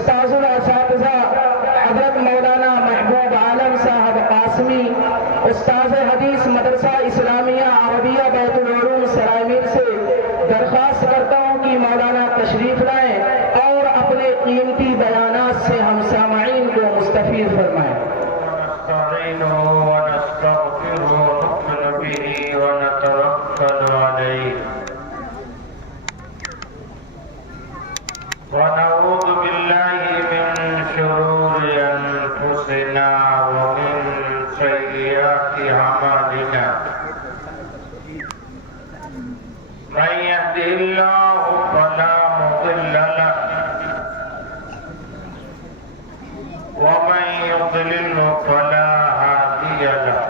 استاذ الاساتذہ حضرت مولانا محبوب عالم صاحب قاسمی، استاذ حدیث مدرسہ اسلامیہ عربیہ بیت العلوم سرائے میر سے درخواست کرتا ہوں کہ مولانا تشریف لائیں اور اپنے قیمتی بیانات سے ہم سامعین کو مستفید فرمائیں۔ نستعينه ونستغفره ونؤمن به ونتوكل عليه ونعوذ بالله من شرور أنفسنا ومن سيئات أعمالنا من يهده الله فلا مضل له ومن يضلل فلا هادي له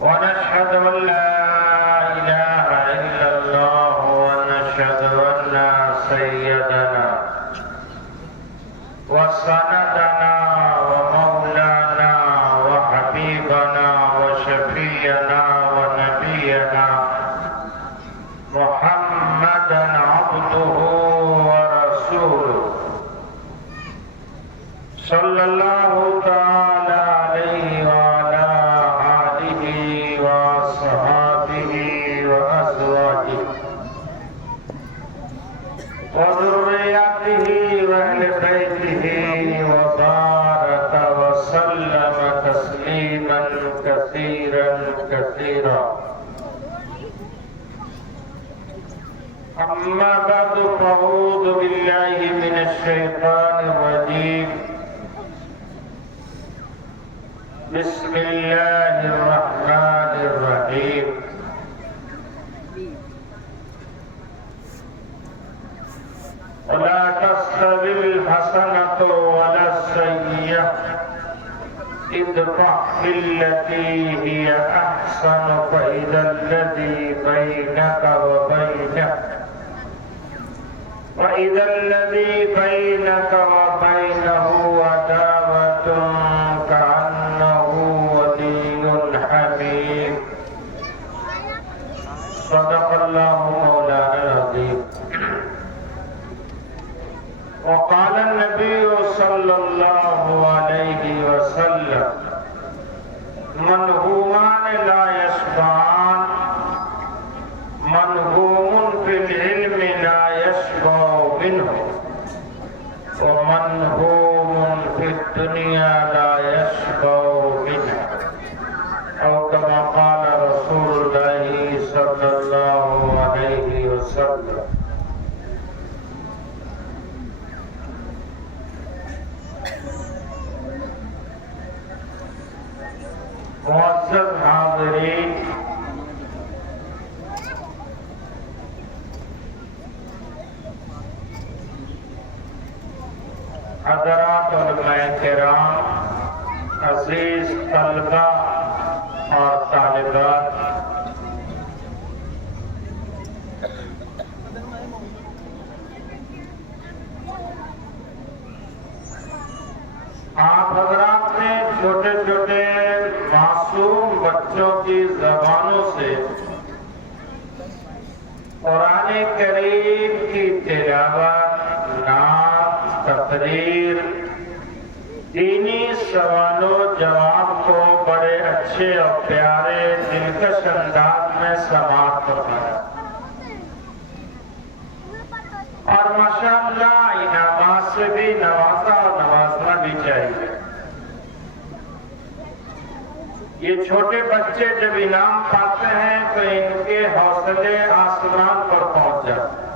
ونشهد أن لا إله إلا الله ونشهد أن سيدنا وسندنا ومولانا وحبيبنا وشفينا ونبينا محمدا عبده ورسوله صلى الله تعالى عليه وعلى آله وصحابه وأزواجه وذرياته وأهل بيته وبارك وسلم تسليما كثيرا كثيرا. أما بعد فأعوذ بالله من الشيطان الرجيم. بسم الله الرحمن الرحيم. ولا تستوي الحسنة ولا السيئة ادفع بالتي هي أحسن فإذا الذي بينك وبينه عداوة كأنه ولي حميم. صدق الله مولانا العظيم. وقال النبي صلى الله عليه وسلم منهومان لا يشبعان منهوم في العلم لا يشبع منه ومنهوم في الدنيا لا يشبع منه أو كما قال رسول الله صلى الله عليه وسلم. معزز حاضرین، حضرات علماء کرام، عزیز طلبہ اور طالبات، آپ حضرات نے چھوٹے چھوٹے معصوم بچوں کی زبانوں سے قرآن کریم کی تلاوت، نعت، تقریر، دینی سوال و جواب کو بڑے اچھے اور پیارے دلکش انداز میں سماعت فرمایا اور ماشاءاللہ انعامات سے بھی نوازا اور نوازنا بھی چاہیے. یہ چھوٹے بچے جب انعام پاتے ہیں تو ان کے حوصلے آسمان پر پہنچ جاتے ہیں.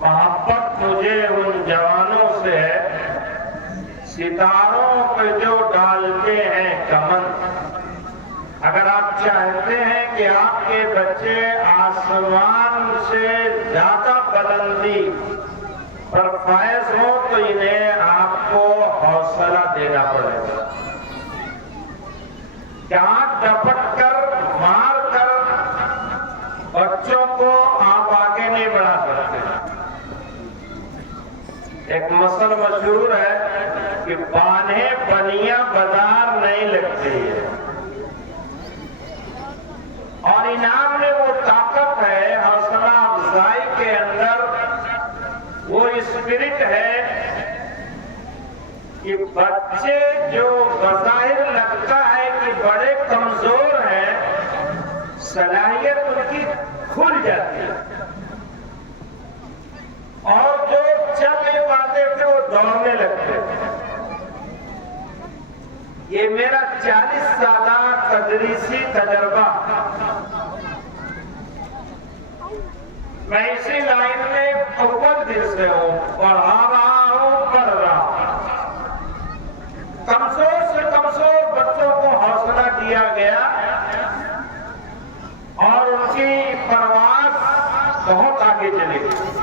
محبت مجھے ان جوانوں سے ہے ستاروں پہ جو ڈالتے ہیں کمن. اگر آپ چاہتے ہیں کہ آپ کے بچے آسمان سے زیادہ بلندی پر فائز ہو تو انہیں آپ کو حوصلہ دینا پڑے گا. ڈانٹ ڈپٹ کر مار کر بچوں کو آپ آگے نہیں بڑھا سکتے. ایک مثل مشہور ہے کہ بانے بنیاں بازار نہیں لگتی ہے. اور انعام میں وہ طاقت ہے حوصلہ افزائی کے اندر بظاہر لگتا ہے کہ بڑے کمزور ہیں، صلاحیت ان کی کھل جاتی ہے، اور جو چل نہیں پاتے تھے وہ دوڑنے لگتے تھے۔ یہ میرا 40 سالہ تدریسی تجربہ، میں اسی لائن میں اول دن سے ہوں، پڑھا رہا ہوں، پڑھ رہا ہوں۔ کمزور سے کمزور بچوں کو حوصلہ دیا گیا اور ان کی پرواز بہت آگے چلی گئی۔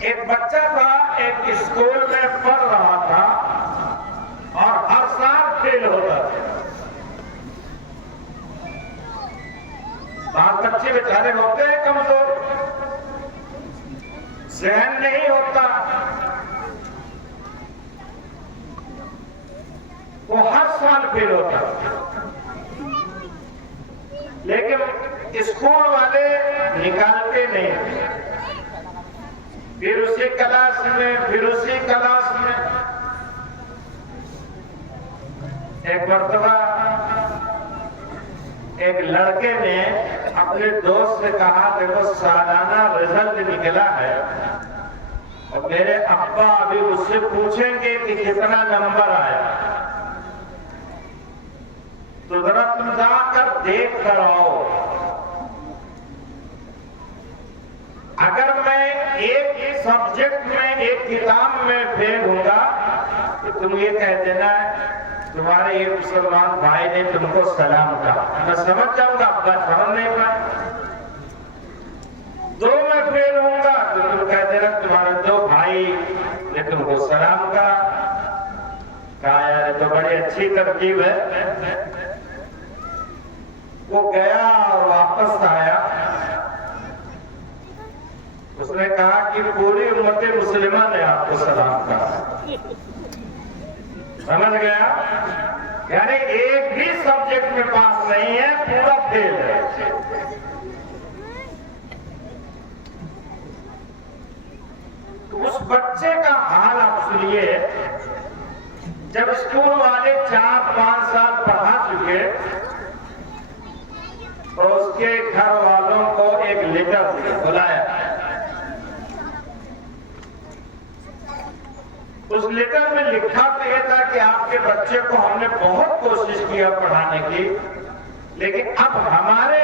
ایک بچہ تھا، ایک اسکول میں پڑھ رہا تھا اور ہر سال فیل ہوتا تھا۔ بعض بچے بیچارے ہوتے ہیں کمزور، ذہن نہیں ہوتا، وہ ہر سال فیل ہوتا، لیکن اسکول والے نکالتے نہیں، پھر اسی کلاس میں، پھر اسی کلاس میں۔ ایک مرتبہ ایک لڑکے نے اپنے دوست سے کہا، دیکھو سالانہ رزلٹ نکلا ہے اور میرے ابا ابھی اس سے پوچھیں گے کہ کتنا نمبر آیا، تو ذرا تم جا کر دیکھ کر آؤ۔ اگر میں ایک سبجیکٹ میں، ایک کتاب میں فیل ہوں گا تو تم یہ کہہ دینا تمہارے یہ مسلمان بھائی نے تم کو سلام کہا، میں سمجھ جاؤں گا، ابا سمجھ نہیں پائے۔ 2 میں فیل ہوں گا تو تم کہہ دینا تمہارے 2 بھائی نے تم کو سلام کہا یار تو بڑی اچھی ترکیب ہے۔ وہ گیا اور واپس آیا، اس نے کہا کہ پوری امت مسلمہ نے آپ کو سلام کہا، سمجھ گیا؟ یعنی ایک بھی سبجیکٹ میں پاس نہیں ہے، پورا فیل ہے۔ تو اس بچے کا حال آپ سنیے، جب اسکول والے 4-5 سال پڑھا چکے تو اس کے گھر والوں کو ایک لیٹر بلایا۔ اس لیٹر میں لکھا تو یہ تھا کہ آپ کے بچے کو ہم نے بہت کوشش کیا پڑھانے کی، لیکن اب ہمارے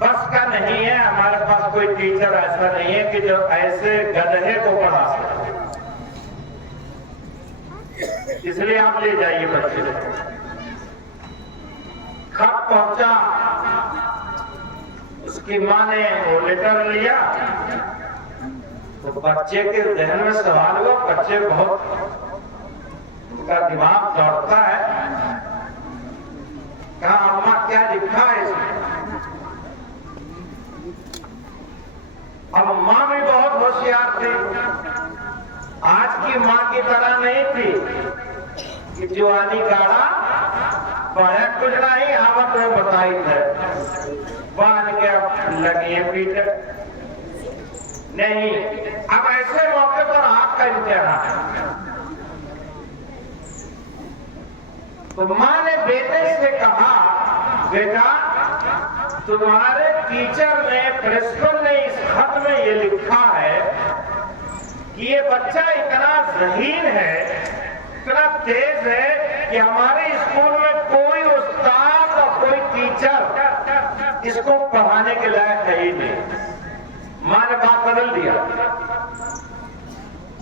بس کا نہیں ہے، ہمارے پاس کوئی ٹیچر ایسا نہیں ہے کہ جو ایسے گدھے کو پڑھا سکے، اس لیے آپ لے جائیے بچے کو۔ خط پہنچا، اس کی ماں نے وہ لیٹر لیا تو بچے کے ذہن میں سوال ہوا، بچے بہت ان کا دماغ دوڑتا ہے، کہا اماں کیا لکھا ہے اس میں؟ اب ماں بھی بہت ہوشیار تھی، آج کی ماں کی طرح نہیں تھی کہ جوانی گاڑا پڑھے کچھ نہیں، آمد وہ بتائی تھے باندھ کے اب لگی ہے پیٹے نہیں۔ اب ایسے موقع پر آپ کا امتحان ہے۔ تو ماں نے بیٹے سے کہا، بیٹا تمہارے ٹیچر نے، پرنسپل نے اس خط میں یہ لکھا ہے کہ یہ بچہ اتنا ذہین ہے، اتنا تیز ہے کہ ہمارے اسکول میں کوئی استاد اور کوئی ٹیچر اس کو پڑھانے کے لائق ہے ہی نہیں۔ ماں نے بات بدل دیا،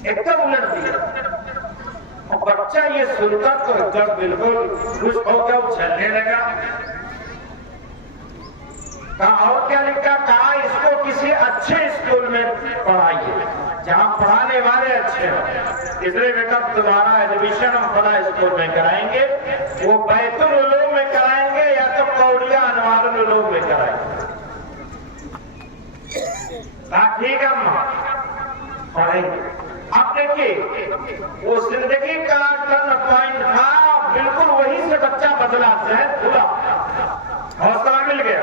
ایک دم الٹ دیا، اور بچہ یہ سن کر تو ایک دم بالکل خوش ہو گیا، اچھلنے لگا۔ کہا اور کیا لکھا؟ کہا اس کو کسی اچھے اسکول میں پڑھائیے جہاں پڑھانے والے اچھے ہوں، اس لیے بیٹا تمہارا ایڈمیشن ہم بڑا اسکول میں کرائیں گے، وہ بیت العلوم میں کرائیں گے یا تو کوڑیا انوار العلوم میں کرائیں گے۔ ٹھیک ہے ماں، پڑھیں گے۔ اب دیکھیے وہ زندگی کا ٹرن پوائنٹ تھا، بالکل وہی سے بچہ بدلا، ذہن کھلا، حوصلہ مل گیا،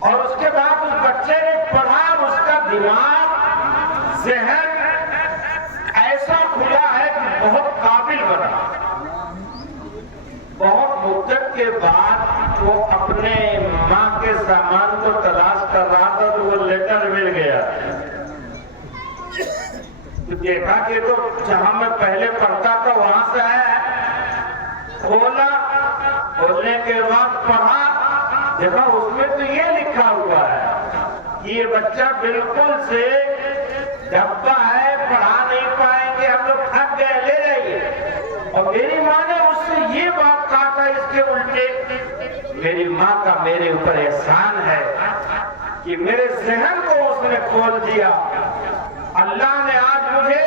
اور اس کے بعد اس بچے نے پڑھا، اس کا دماغ ذہن ایسا کھلا ہے کہ بہت قابل بنا. بہت مدت کے بعد وہ اپنے ماں کے سامان کو تلاش کر رہا تھا تو وہ لیٹر مل گیا. تو دیکھا کہ تو جہاں میں پہلے پڑھتا تھا وہاں سے آیا ہے. کھولا, کھولنے کے بعد پڑھا, دیکھا اس میں تو یہ لکھا ہوا ہے کہ یہ بچہ بالکل سے ڈبا ہے, پڑھا نہیں پائیں گے, ہم لوگ تھک گئے, لے جائیے. اور میری ماں نے اس سے یہ بات کہا تھا اس کے الٹے. میری ماں کا میرے اوپر احسان ہے کہ میرے ذہن کو اس نے کھول دیا. اللہ نے آج مجھے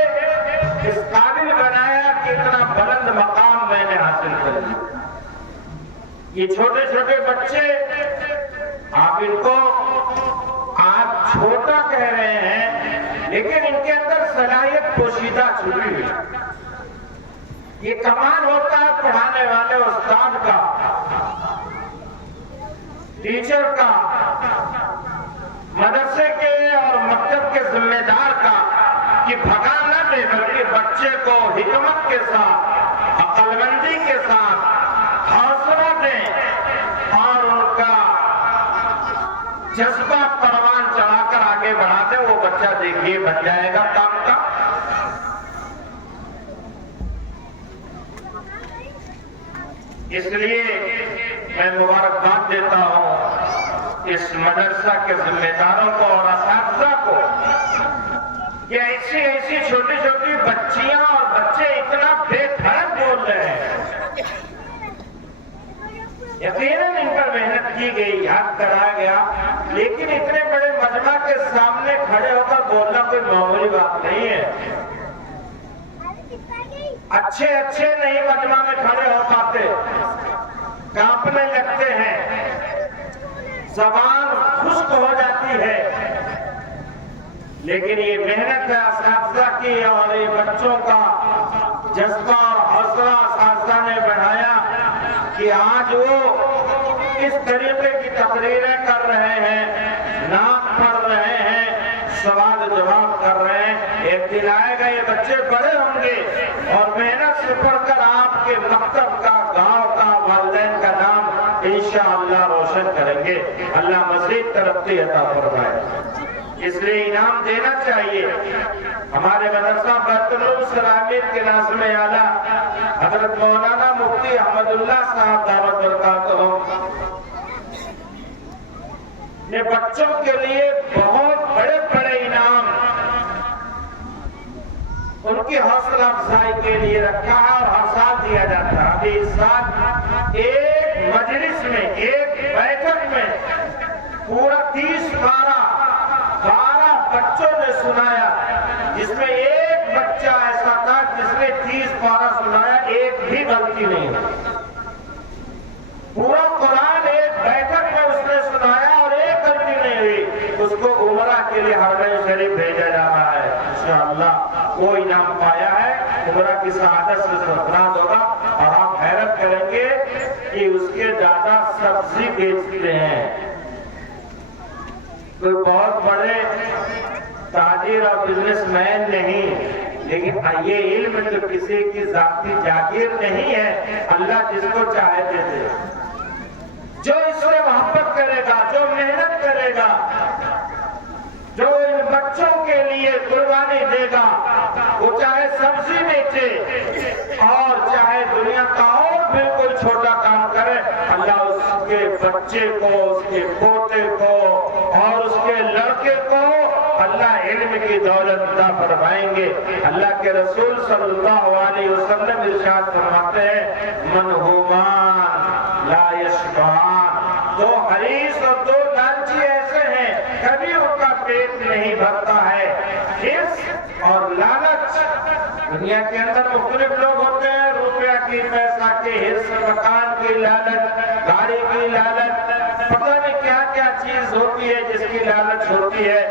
اس قابل بنایا کہ اتنا بلند مقام میں نے حاصل کر لیا. یہ چھوٹے چھوٹے بچے, آپ ان کو آپ چھوٹا کہہ رہے ہیں لیکن ان کے اندر صلاحیت پوشیدہ چھپی ہوئی. یہ کمال ہوتا ہے پڑھانے والے استاد کا, ٹیچر کا, مدرسے کے اور مکتب کے ذمہ دار کا, کہ بھگا نہ دے بلکہ بچے کو حکمت کے ساتھ, عقل مندی کے ساتھ حوصلہ دیں اور ان کا جذبہ پروان چڑھا کر آگے بڑھا دیں. وہ بچہ دیکھیے بن جائے گا کام کا. اس لیے میں مبارکباد دیتا ہوں اس مدرسہ کے ذمہ داروں کو اور اساتذہ کو کہ ایسی چھوٹی چھوٹی بچیاں اور بچے اتنا بے دھڑک بول رہے ہیں. یقیناً ان پر محنت کی گئی, یاد کرایا گیا, لیکن اتنے بڑے مجمع کے سامنے کھڑے ہو کر بولنا کوئی معمولی بات نہیں ہے. اچھے نہیں مجمع میں کھڑے ہو پاتے, کانپنے لگتے ہیں, زبان خشک ہو جاتی ہے. لیکن یہ محنت ہے اساتذہ کی اور یہ بچوں کا جذبہ اور حوصلہ اساتذہ نے بڑھایا کہ آج وہ اس طریقے کی تقریریں کر رہے ہیں, نعت پڑھ رہے ہیں, سوال جواب کر رہے ہیں. ایک دن آئے گا یہ بچے بڑے ہوں گے اور محنت سے پڑھ کر آپ کے مکتب کا, گاؤں کا, والدین کا نام انشاءاللہ روشن کریں گے. اللہ مزید ترقی عطا فرمائے. اس لیے انعام دینا چاہیے. ہمارے مدرسہ بیت العلوم سرائمیر کے ناظم اعلیٰ حضرت مولانا مفتی احمد اللہ صاحب دعوت برکاتہم نے بچوں کے لیے بہت بڑے بڑے انعام ان کی حوصلہ افزائی کے لیے رکھا ہے اور ہر سال دیا جاتا ہے. ابھی اس سال ایک مجلس میں, ایک بیٹھک میں پورا 12 بچوں نے سنایا, جس میں ایک بچہ ایسا تھا جس نے 30 پارہ سنایا, ایک بھی غلطی نہیں ہوئی. پورا قرآن ایک بیٹھک میں اس نے سنایا اور ایک غلطی نہیں ہوئی. اس کو عمرہ کے لیے حرمین شریف بھیجا جا رہا ہے. انشاءاللہ وہ انعام پایا ہے, عمرہ کی سعادت سے سرفراز ہوگا. اور آپ حیرت کریں گے کہ اس کے دادا سبزی بیچتے ہیں. کوئی بہت بڑے تاجر اور بزنس مین نہیں, لیکن یہ علم تو کسی کی ذاتی جاگیر نہیں ہے. اللہ جس کو چاہے دے دے. جو اس سے محبت کرے گا, جو محنت کرے گا, جو ان بچوں کے لیے قربانی دے گا, وہ چاہے سبزی بیچے اور چاہے دنیا کا اور بالکل چھوٹا کام کرے, اللہ اس کے بچے کو, اس کے پوتے کو اور اس کے لڑکے کو اللہ علم کی دولت عطا فرمائیں گے. اللہ کے رسول صلی اللہ علیہ وسلم ارشاد فرماتے ہیں, منہومان لا یشبعان. 2 حریص اور 2 لالچی ایسے ہیں کبھی ان کا پیٹ نہیں بھرتا ہے. حرص اور لالچ. دنیا کے اندر مختلف لوگ ہوتے ہیں, روپیہ کی, پیسہ کی حرص, مکان کی لالچ, گاڑی کی لالچ, پتہ نہیں کیا کیا چیز ہوتی ہے جس کی لالچ ہوتی ہے.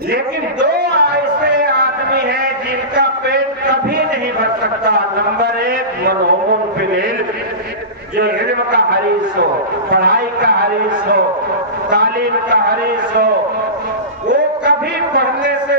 لیکن 2 ایسے آدمی ہیں جن کا پیٹ کبھی نہیں بھر سکتا. نمبر 1 منہوم فی العلم, جو علم کا حریص ہو, پڑھائی کا حریص ہو, تعلیم کا حریص ہو. وہ کبھی پڑھنے سے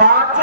5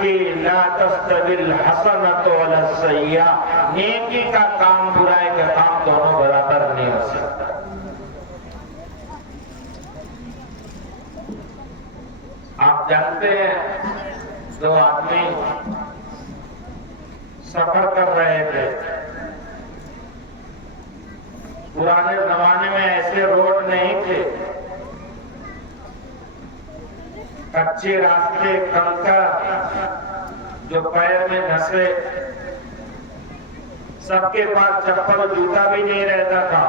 کہ لا تستوی الحسنۃ ولا السیئۃ، نیکی کا کام برائی کا کام دونوں برابر نہیں ہو سکتا۔ آپ جانتے ہیں دو آدمی سفر کر رہے تھے، پرانے زمانے میں ایسے روڈ نہیں تھے، کچے راستے، کنکر جو پیر میں دھسے، سب کے پاس چپل اور جوتا بھی نہیں رہتا تھا۔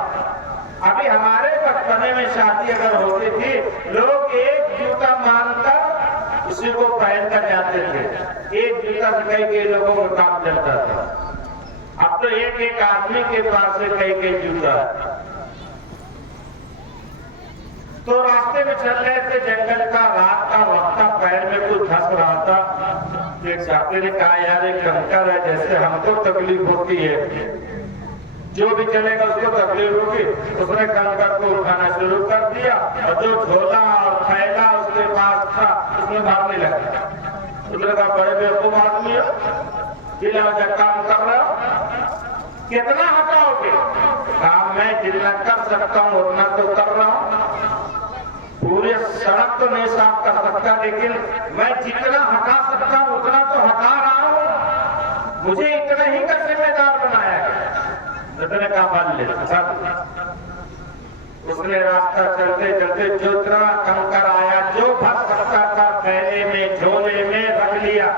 ابھی ہمارے بچپنے میں شادی اگر ہوتی تھی، لوگ ایک جوتا مان کر اسی کو پہن کر جاتے تھے، ایک جوتا سے کئی لوگوں کو کام چلتا تھا۔ اب تو ایک آدمی کے پاس کئی جوتا ہے۔ تو راستے میں چل رہے تھے، جنگل کا رات کا وقت تھا، پیر میں کچھ دھس رہا تھا۔ ایک صاحب نے کہا یار ایک کنکر ہے، جیسے ہم کو تکلیف ہوتی ہے، جو بھی چلے گا اس کو تکلیف ہوگی۔ اس نے کنکر کو اٹھانا شروع کر دیا اور جو جھولا اور تھیلا اس کے پاس تھا اس میں بھاگنے لگا۔ اس نے کہا بڑے بیوقوف آدمی ہو، بلا وجہ کام کر رہے ہو، کتنا ہٹاؤ گے؟ کام میں جتنا کر سکتا ہوں اتنا تو کر رہا ہوں، پورے سڑک تو نہیں صاف کر سکتا، لیکن میں جتنا ہٹا سکتا ہوں اتنا تو ہٹا رہا ہوں، مجھے اتنا ہی کا ذمہ دار بنایا گیا۔ اس نے کہا مان لے۔ اس نے راستہ چلتے چلتے جو اتنا کنکر آیا، جو بھر سکتا تھا تھیلے میں جھولے میں رکھ لیا۔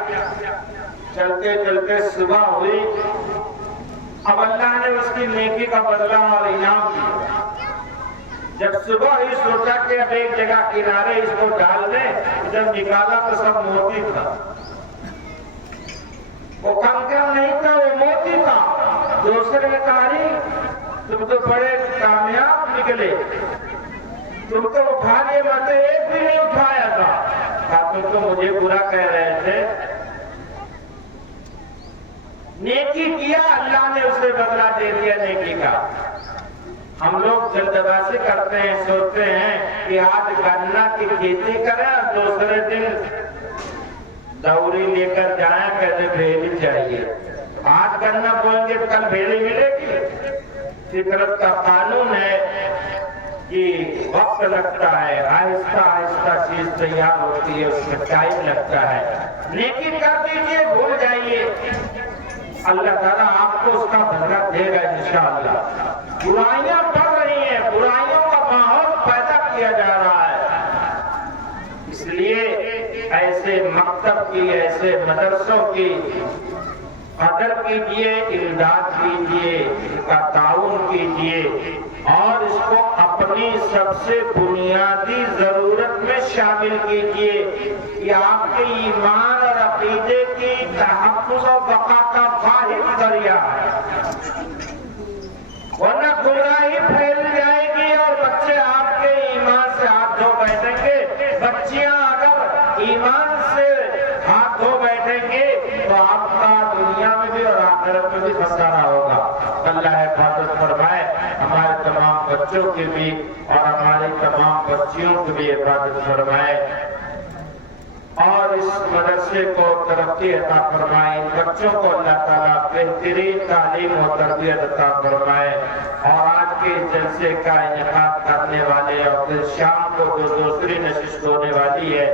چلتے چلتے صبح ہوئی، اب اللہ نے اس کی نیکی کا بدلہ اور انعام دیا۔ جب صبح ہی سوچا کہ اب ایک جگہ کنارے اس کو ڈال دیں، جب نکالا تو سب موتی تھا، وہ کنکر نہیں تھا، وہ موتی تھا۔ دوسرے نے کہا تم تو بڑے کامیاب نکلے، تم تو اٹھا لیے، میں تو ایک بھی نہیں اٹھایا تھا۔ کہا تم تو مجھے برا کہہ رہے تھے، نیکی کیا اللہ نے اسے بدلہ دے دیا نیکی کا۔ ہم لوگ جلد بازی کرتے ہیں، سوچتے ہیں کہ آج گنا کی کھیتی کریں اور دوسرے دن دوری لے کر جائیں، کہتے بھیڑی چاہیے۔ آج گنا بوئیں گے کل بھیڑی ملے گی۔ فطرت کا قانون ہے کہ وقت لگتا ہے، آہستہ آہستہ چیز تیار ہوتی ہے، اس میں ٹائم لگتا ہے۔ نیکی کر دیجیے، بھول جائیے، اللہ تعالیٰ آپ کو اس کا بدلہ دے گا انشاءاللہ۔ برائیاں بڑھ رہی ہیں، برائیوں کا ماحول پیدا کیا جا رہا ہے، اس لیے ایسے مکتب کی، ایسے مدرسوں کی قدر کیجیے، امداد کیجیے، ان کا تعاون کیجیے اور اس کو اپنی سب سے بنیادی ضرورت میں شامل کیجیے۔ یہ آپ کے ایمان اور عقیدے کی تحفظ و بقا کا واحد ذریعہ ہے، ورنہ گمراہی پھیل جائے گی اور بچے آپ کے ایمان سے ہاتھ دھو بیٹھیں گے۔ بچیاں اگر ایمان سے ہاتھ دھو بیٹھیں گے تو آپ کا دنیا میں بھی اور آخرت میں بھی خسارہ ہوگا۔ اللہ حفاظت فرمائے، ہمارے تمام بچوں کی بھی اور ہماری تمام بچیوں کی بھی حفاظت فرمائے، اور اس مدرسے کو ترقی عطا فرمائے، ان بچوں کو اللہ تعالیٰ بہترین تعلیم و تربیت عطا فرمائے۔ اور آج کے جلسے کا انعقاد کرنے والے اور پھر شام کو جو دوسری نشست ہونے والی ہے،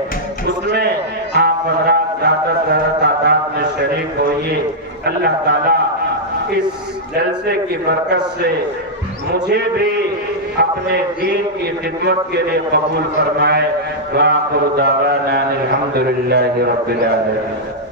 اس میں آپ حضرات زیادہ سے زیادہ تعداد میں شریک ہوئیے۔ اللہ تعالیٰ اس جلسے کی برکت سے مجھے بھی اپنے دین کی خدمت کے لیے قبول فرمائے۔ وآخر دعوانا الحمدللہ رب العالمین۔